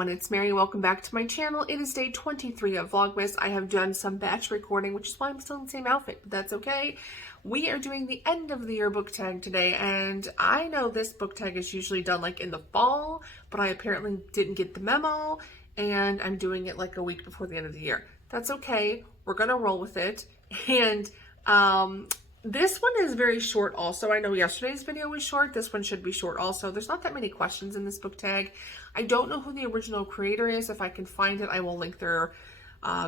everyone, it's Mary. Welcome back to my channel. It is day 23 of Vlogmas. I have done some batch recording, which is why I'm still in the same outfit, but that's okay. We are doing the end of the year book tag today, and I know this book tag is usually done like in the fall, but I apparently didn't get the memo, and I'm doing it like a week before the end of the year. That's okay. We're gonna roll with it. And this one is very short also. I know yesterday's video was short. This one should be short also. There's not that many questions in this book tag. I don't know who the original creator is. If I can find it, I will link their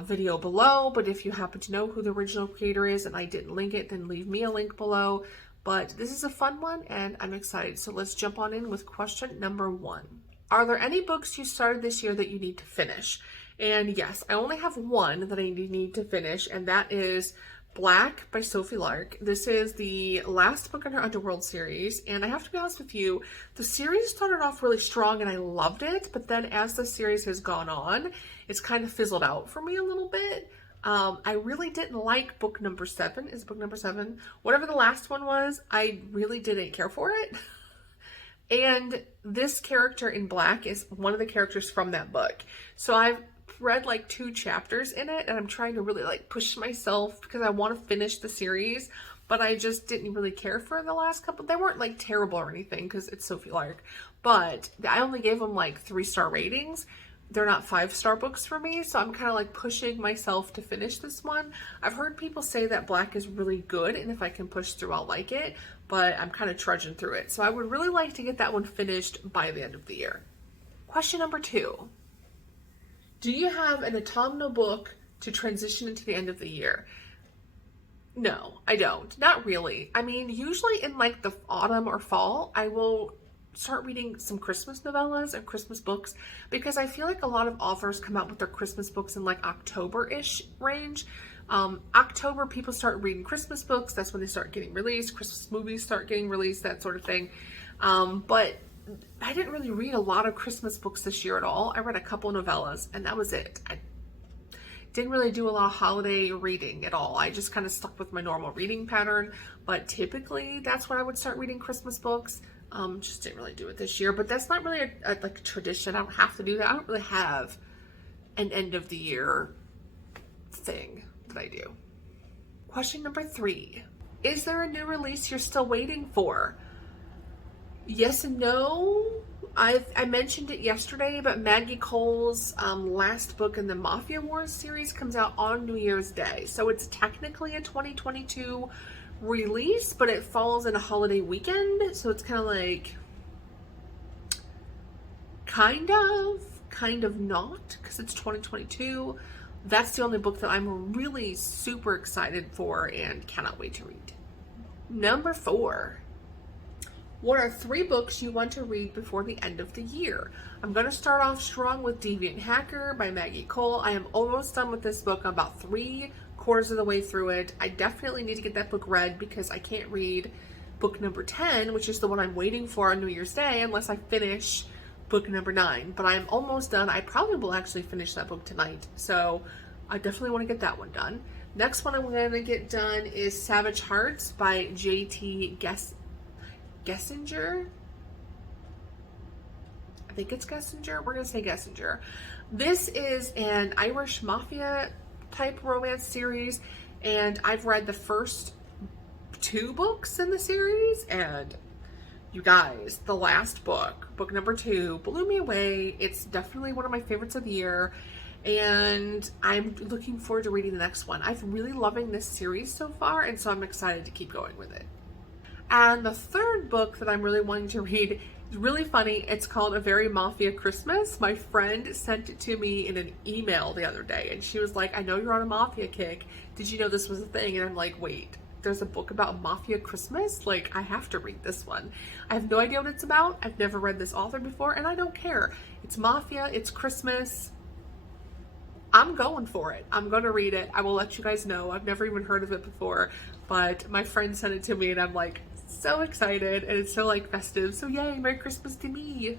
video below. But if you happen to know who the original creator is and I didn't link it, then leave me a link below. But this is a fun one and I'm excited. So let's jump on in with question number 1. Are there any books you started this year that you need to finish? And yes, I only have one that I need to finish, and that is Black by Sophie Lark. This is the last book in her Underworld series, and I have to be honest with you, the series started off really strong and I loved it, but then as the series has gone on, it's kind of fizzled out for me a little bit. I really didn't like book number 7. Is book number 7? Whatever the last one was, I really didn't care for it. And this character in Black is one of the characters from that book. So I've read like 2 chapters in it, and I'm trying to really like push myself because I want to finish the series, but I just didn't really care for the last couple. They weren't like terrible or anything because it's Sophie Lark, but I only gave them like 3-star ratings. They're not 5-star books for me, so I'm kind of like pushing myself to finish this one. I've heard people say that Black is really good, and if I can push through, I'll like it, but I'm kind of trudging through it. So I would really like to get that one finished by the end of the year. Question number 2. Do you have an autumnal book to transition into the end of the year? No, I don't. Not really. I mean, usually in like the autumn or fall, I will start reading some Christmas novellas and Christmas books because I feel like a lot of authors come out with their Christmas books in like October-ish range. October, people start reading Christmas books. That's when they start getting released. Christmas movies start getting released, that sort of thing. But I didn't really read a lot of Christmas books this year at all. I read a couple novellas and that was it. I didn't really do a lot of holiday reading at all. I just kind of stuck with my normal reading pattern, but typically that's when I would start reading Christmas books. Just didn't really do it this year, but that's not really like a tradition. I don't have to do that. I don't really have an end of the year thing that I do. Question number 3. Is there a new release you're still waiting for? Yes and no. I mentioned it yesterday, but Maggie Cole's last book in the Mafia Wars series comes out on New Year's Day. So it's technically a 2022 release, but it falls in a holiday weekend. So it's kind of like, kind of not, because it's 2022. That's the only book that I'm really super excited for and cannot wait to read. Number 4. What are 3 books you want to read before the end of the year? I'm going to start off strong with Deviant Hacker by Maggie Cole. I am almost done with this book. I'm about 3/4 of the way through it. I definitely need to get that book read because I can't read book number 10, which is the one I'm waiting for on New Year's Day, unless I finish book number 9. But I'm almost done. I probably will actually finish that book tonight. So I definitely want to get that one done. Next one I'm going to get done is Savage Hearts by J.T. Gessinger. I think it's Gessinger. We're going to say Gessinger. This is an Irish mafia type romance series, and I've read the first 2 books in the series, and you guys, the last book, book number 2, blew me away. It's definitely one of my favorites of the year, and I'm looking forward to reading the next one. I'm really loving this series so far, and so I'm excited to keep going with it. And the 3rd book that I'm really wanting to read is really funny. It's called A Very Mafia Christmas. My friend sent it to me in an email the other day, and she was like, I know you're on a mafia kick. Did you know this was a thing? And I'm like, wait, there's a book about Mafia Christmas? Like, I have to read this one. I have no idea what it's about. I've never read this author before, and I don't care. It's mafia, it's Christmas. I'm going for it. I'm going to read it. I will let you guys know. I've never even heard of it before, but my friend sent it to me, and I'm like, so excited, and it's so like festive. So yay, Merry Christmas to me.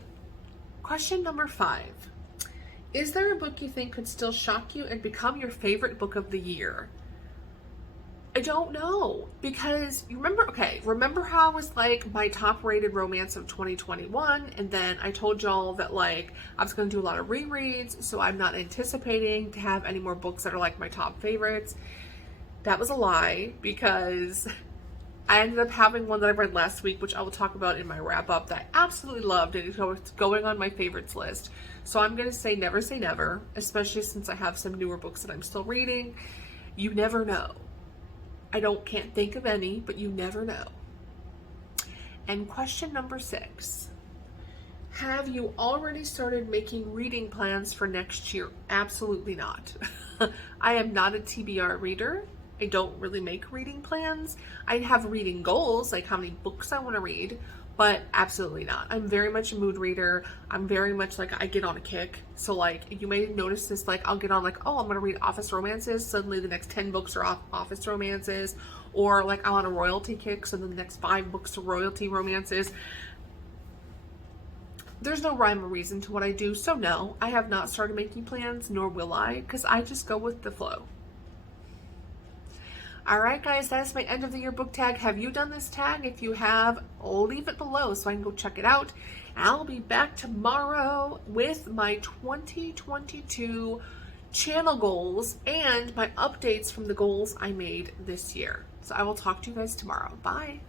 Question number 5. Is there a book you think could still shock you and become your favorite book of the year? I don't know, because you remember how I was like my top rated romance of 2021, and then I told y'all that like I was going to do a lot of rereads, so I'm not anticipating to have any more books that are like my top favorites. That was a lie, because I ended up having one that I read last week, which I will talk about in my wrap up, that I absolutely loved, and it's going on my favorites list. So I'm going to say never, especially since I have some newer books that I'm still reading. You never know. Can't think of any, but you never know. And question number 6. Have you already started making reading plans for next year? Absolutely not. I am not a TBR reader. I don't really make reading plans. I have reading goals, like how many books I want to read, but absolutely not. I'm very much a mood reader. I'm very much like, I get on a kick. So like, you may notice this, like I'll get on like, oh, I'm going to read office romances. Suddenly the next 10 books are office romances. Or like I'm on a royalty kick, so then the next 5 books are royalty romances. There's no rhyme or reason to what I do. So no, I have not started making plans, nor will I, because I just go with the flow. Alright guys, that is my end of the year book tag. Have you done this tag? If you have, leave it below so I can go check it out. I'll be back tomorrow with my 2022 channel goals and my updates from the goals I made this year. So I will talk to you guys tomorrow. Bye.